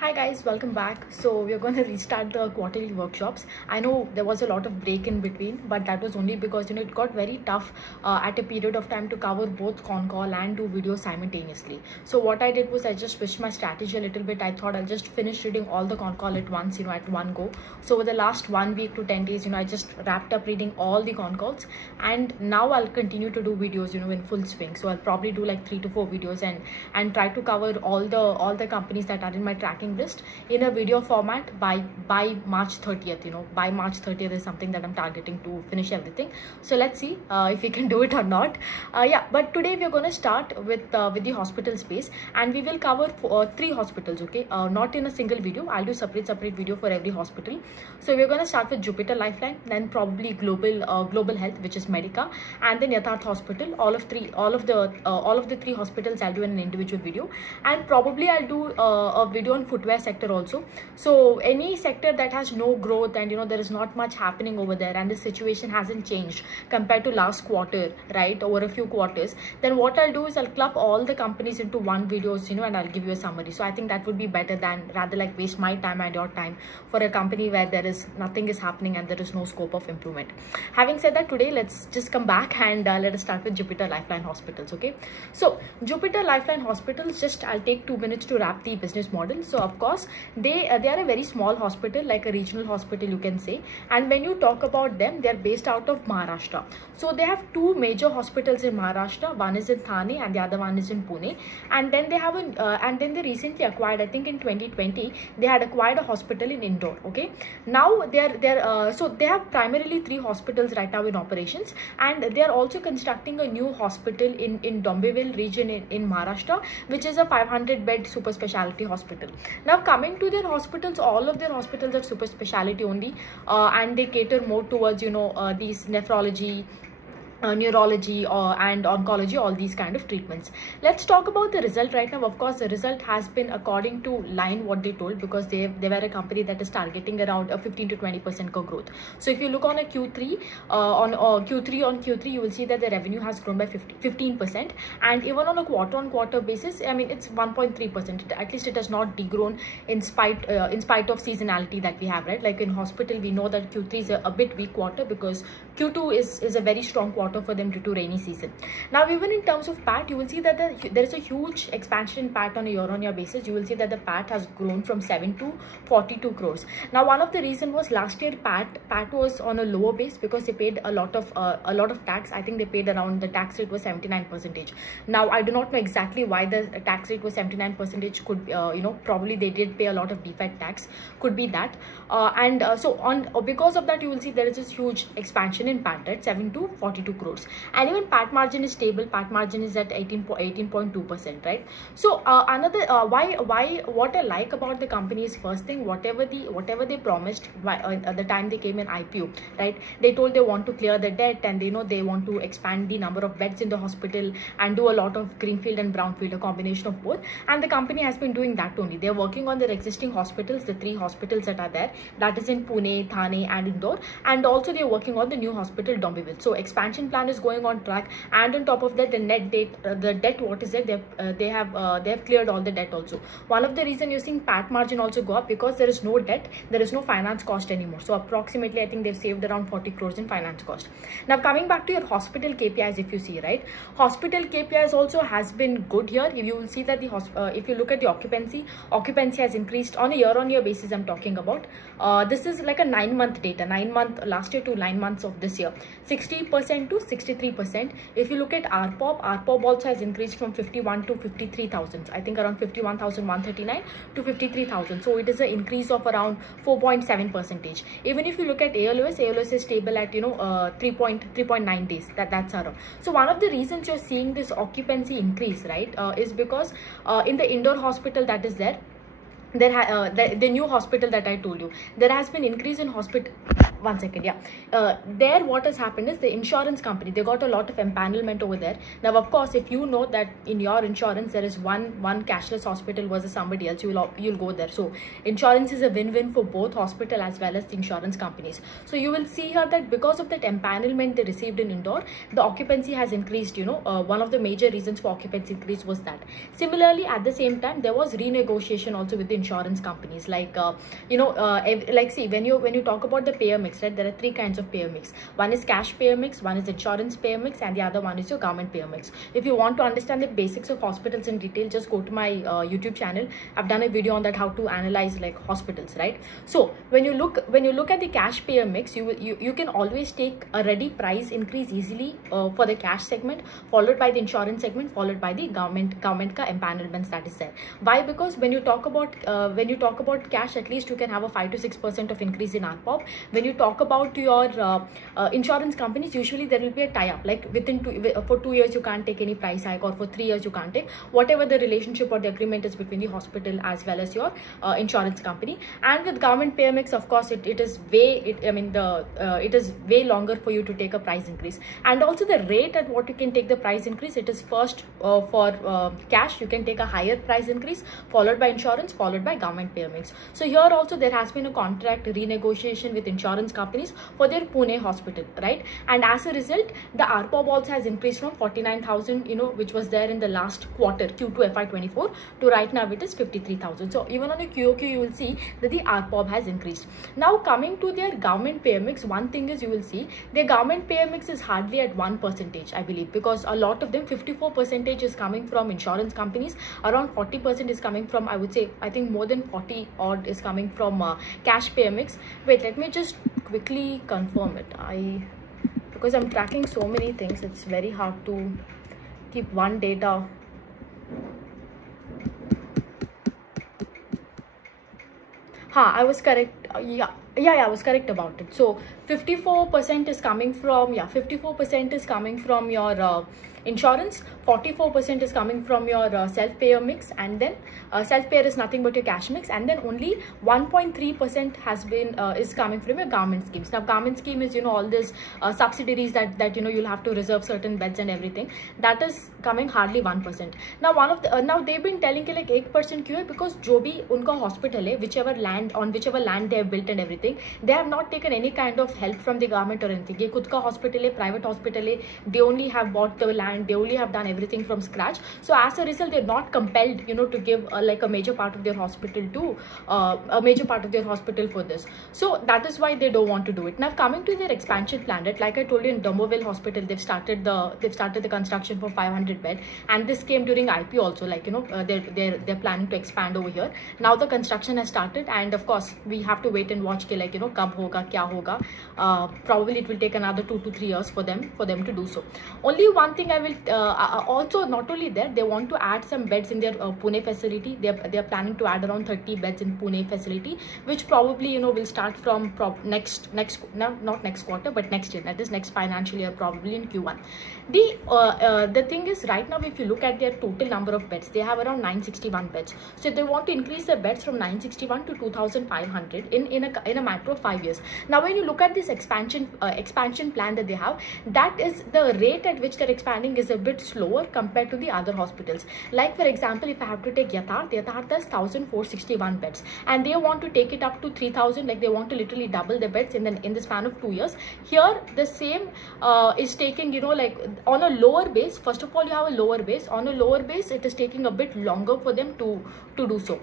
Hi guys, welcome back. So we're going to restart the quarterly workshops. I know there was a lot of break in between, but that was only because it got very tough at a period of time to cover both con call and do video simultaneously. So what I did was I just switched my strategy a little bit. I thought I'll just finish reading all the con call at once, at one go. So over the last 1 week to 10 days, I just wrapped up reading all the con calls, and now I'll continue to do videos, in full swing. So I'll probably do like 3 to 4 videos and try to cover all the companies that are in my tracking list in a video format by March 30th. By March 30th is something that I'm targeting to finish everything. So let's see if we can do it or not. But today we're going to start with the hospital space, and we will cover 3 hospitals. Okay, not in a single video. I'll do separate video for every hospital. So we're going to start with Jupiter Lifeline, then probably Global Health, which is Medica, and then Yatharth Hospital. All of the 3 hospitals I'll do in an individual video, and probably I'll do a video on footwear sector also. So any sector that has no growth and there is not much happening over there, and the situation hasn't changed compared to last quarter, right, over a few quarters, then what I'll do is I'll club all the companies into one videos, and I'll give you a summary. So I think that would be better than rather like waste my time and your time for a company where nothing is happening and there is no scope of improvement. Having said that, today let's just come back and let us start with Jupiter Lifeline Hospitals. Okay, so Jupiter Lifeline Hospitals, I'll take 2 minutes to wrap the business model. So of course they are a very small hospital, like a regional hospital you can say, and when you talk about them, they're based out of Maharashtra. So they have 2 major hospitals in Maharashtra. One is in Thane and the other one is in Pune, and then they have and then they recently acquired, I think in 2020 they had acquired a hospital in Indore. Okay, now so they have primarily 3 hospitals right now in operations, and they are also constructing a new hospital in Dombivli region in Maharashtra, which is a 500-bed super specialty hospital. Now coming to their hospitals, all of their hospitals are super specialty only, and they cater more towards these nephrology, neurology and oncology, all these kind of treatments. Let's talk about the result right now. Of course, the result has been according to line what they told, because they were a company that is targeting around a 15 to 20% growth. So if you look on a Q3 on Q3, you will see that the revenue has grown by 15%, and even on a quarter-on-quarter basis, I mean, it's 1.3%. At least it has not degrown in spite of seasonality that we have, right? Like in hospital, we know that Q3 is a bit weak quarter because Q2 is a very strong quarter for them due to rainy season. Now even in terms of PAT, you will see that there is a huge expansion in PAT on a year-on-year basis. You will see that the PAT has grown from 7 to 42 crores. Now one of the reason was last year PAT was on a lower base because they paid a lot of tax. I think they paid around, the tax rate was 79%. Now I do not know exactly why the tax rate was 79%. Could probably they did pay a lot of deferred tax, could be that, because of that you will see there is this huge expansion in PAT, right? 7 to 42 crores, and even PAT margin is stable. PAT margin is at 18.2%, right? So what I like about the company is, first thing, whatever they promised at the time they came in IPO, right? They told they want to clear the debt, and they want to expand the number of beds in the hospital and do a lot of greenfield and brownfield, a combination of both, and the company has been doing that only. They're working on their existing hospitals, the 3 hospitals that are there, that is in Pune, Thane and Indore, and also they're working on the new hospital Dombivli. So expansion plan is going on track, and on top of that, the net debt, the debt what is there, they have cleared all the debt also. One of the reason you're seeing PAT margin also go up, because there is no debt, there is no finance cost anymore. So approximately I think they've saved around 40 crores in finance cost. Now coming back to your hospital KPIs, if you see, right, hospital KPIs also has been good here. You will see that if you look at the occupancy has increased on a year-on-year basis. I'm talking about this is like a 9-month data, 9 month last year to 9 months of this year, 60% to 63%. If you look at ARPOB also has increased from 51 to 53,000. I think around 51,139 to 53,000. So it is an increase of around 4.7%. Even if you look at ALOS is stable at 3.9 days. That's around. So one of the reasons you're seeing this occupancy increase, right, is because in the Indore hospital that is there, the new hospital that I told you, there has been increase in hospital one second. Yeah, there what has happened is the insurance company, they got a lot of empanelment over there. Now of course, if you know that in your insurance there is one cashless hospital versus somebody else, you'll go there. So insurance is a win-win for both hospital as well as the insurance companies. So you will see here that because of that empanelment they received in Indore, the occupancy has increased. One of the major reasons for occupancy increase was that. Similarly, at the same time, there was renegotiation also with the insurance companies. See, when you talk about the payer mix, right, there are three kinds of payer mix. One is cash payer mix, one is insurance payer mix, and the other one is your government payer mix. If you want to understand the basics of hospitals in detail, just go to my YouTube channel. I've done a video on that, how to analyze like hospitals, right? So when you look at the cash payer mix, you can always take a ready price increase easily for the cash segment, followed by the insurance segment, followed by the government ka empanelments that is there. Why? Because when you talk about cash, at least you can have a 5 to 6% of increase in ARPOB. When you talk about your insurance companies, usually there will be a tie-up, like for 2 years you can't take any price hike, or for 3 years you can't take, whatever the relationship or the agreement is between the hospital as well as your insurance company. And with government payer mix, of course, it is way longer for you to take a price increase. And also the rate at what you can take the price increase, it is first for cash you can take a higher price increase, followed by insurance, followed by government payer mix. So here also there has been a contract renegotiation with insurance companies for their Pune hospital, right? And as a result, the ARPOB also has increased from 49,000, which was there in the last quarter, Q2FY24, to right now it is 53,000. So even on the QOQ, you will see that the ARPOB has increased. Now coming to their government payer mix, one thing is, you will see their government payer mix is hardly at 1%, I believe, because a lot of them, 54% is coming from insurance companies, around 40% is coming from, I would say, I think more than 40 odd is coming from cash payer mix. Wait, let me just quickly confirm it. Because I'm tracking so many things, it's very hard to keep one data. I was correct. Yeah, I was correct about it. So 54% is coming from, 54% is coming from your insurance, 44% is coming from your self-payer mix, and then self-payer is nothing but your cash mix, and then only 1.3% has been is coming from your government schemes. Now government scheme is, all this subsidiaries that you'll have to reserve certain beds and everything, that is coming hardly 1%. Now now they've been telling like 8% क्यों है, because जो भी उनका hospital है, whichever land they have built and everything, they have not taken any kind of help from the government or anything. ये खुद का hospital है, private hospital है, they only have bought the land, they only have done everything from scratch. So as a result, they're not compelled, to give like a major part of their hospital for this. So that is why they don't want to do it. Now coming to their expansion plan, right? Like I told you, in Dombivli Hospital, they've started the construction for 500 bed, and this came during IP also. Like they're planning to expand over here. Now the construction has started, and of course we have to wait and watch like kab hoga, kya hoga. Probably it will take another 2 to 3 years for them to do so. Only one thing I will also, not only that, they want to add some beds in their Pune facility. They're planning to add around 30 beds in Pune facility, which probably will start from next not next quarter, but next year, that is next financial year, probably in Q1. The thing is, right now if you look at their total number of beds, they have around 961 beds. So they want to increase the beds from 961 to 2,500 in a matter of 5 years. Now when you look at this expansion plan that they have, that is the rate at which they're expanding is a bit slower compared to the other hospitals. Like for example, if I have to take Yatharth has 1,461 beds, and they want to take it up to 3,000. Like they want to literally double the beds in the span of 2 years. Here the same is taking, like on a lower base. First of all, you have a lower base. On a lower base, it is taking a bit longer for them to do so.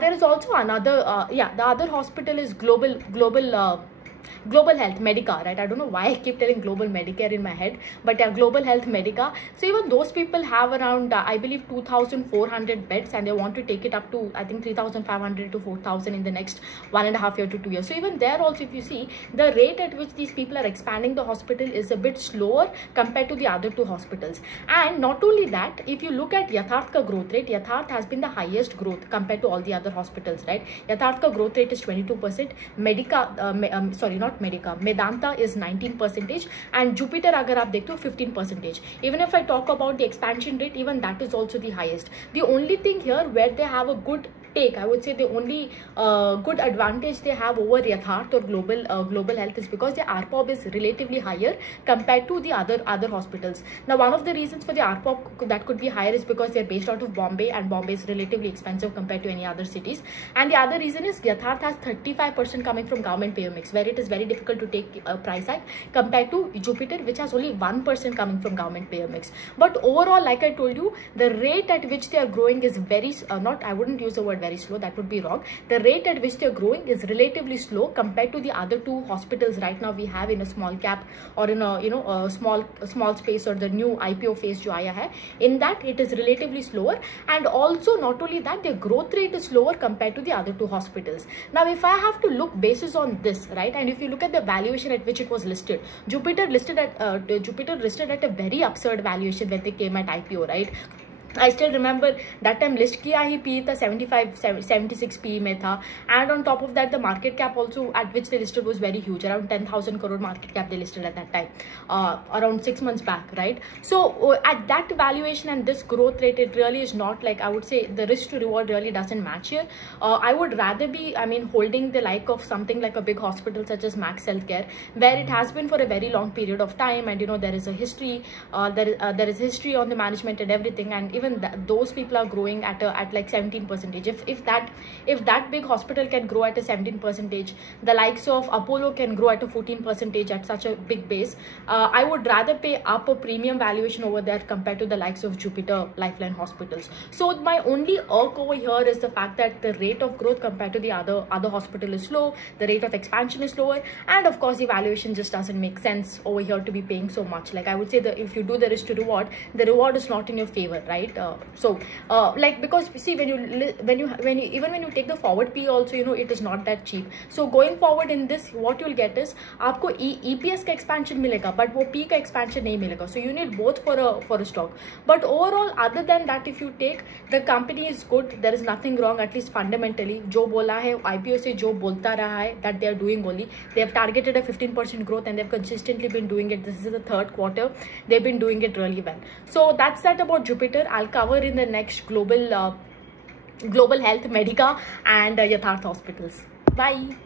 There is also another the other hospital is Global Health Medica, right? I don't know why I keep telling Global Medicare in my head, but yeah, Global Health Medica. So even those people have around I believe 2,400 beds, and they want to take it up to, I think, 3,500 to 4,000 in the next 1.5 year to 2 years. So even there also, if you see, the rate at which these people are expanding the hospital is a bit slower compared to the other two hospitals. And not only that, if you look at Yatharth ka growth rate, Yatharth has been the highest growth compared to all the other hospitals, right? Yatharth ka growth rate is 22%. Medanta is 19%, and Jupiter agar aap dekhte ho 15%. Even if I talk about the expansion rate, even that is also the highest. The only thing here where they have a good take, I would say the only good advantage they have over Yatharth or global health is because the ARPOB is relatively higher compared to the other hospitals. Now, one of the reasons for the ARPOB that could be higher is because they're based out of Bombay, and Bombay is relatively expensive compared to any other cities. And the other reason is Yatharth has 35% coming from government payer mix, where it is very difficult to take a price hike compared to Jupiter, which has only 1% coming from government payer mix. But overall, like I told you, the rate at which they are growing is very I wouldn't use the word very slow, that would be wrong. The rate at which they are growing is relatively slow compared to the other two hospitals right now we have in a small cap or in a a small space, or the new IPO phase jo aaya hai. In that, it is relatively slower, and also not only that, their growth rate is slower compared to the other two hospitals. Now, if I have to look basis on this, right, and if you look at the valuation at which it was listed, Jupiter listed at a very absurd valuation when they came at IPO, right? I still remember that time list kiya hi PE tha 76 PE mein tha, and on top of that the market cap also at which they listed was very huge, around 10,000 crore market cap they listed at that time, around 6 months back, right? So at that valuation and this growth rate, it really is not, like, I would say the risk to reward really doesn't match here. I would rather be, holding the like of something like a big hospital such as Max Healthcare, where it has been for a very long period of time, and there is a history, there is history on the management and everything, and even those people are growing at like 17%. If that big hospital can grow at a 17%, the likes of Apollo can grow at a 14% at such a big base. I would rather pay up a premium valuation over there compared to the likes of Jupiter Lifeline hospitals. So my only irk over here is the fact that the rate of growth compared to the other hospital is slow, the rate of expansion is slower, and of course the valuation just doesn't make sense over here to be paying so much. Like, I would say that if you do the risk to reward, the reward is not in your favor, right? Like, because see, when you take the forward P also, it is not that cheap. So going forward in this, what you'll get is आपको EPS का expansion मिलेगा, but वो P का expansion नहीं मिलेगा. So you need both for a stock. But overall, other than that, if you take, the company is good, there is nothing wrong, at least fundamentally. जो बोला है IPO से, जो बोलता रहा है, that they are doing only, they have targeted a 15% growth, and they've consistently been doing it. This is the third quarter, they've been doing it really well. So that's that about Jupiter. I'll cover in the next global health, Medica, and Yatharth hospitals. Bye.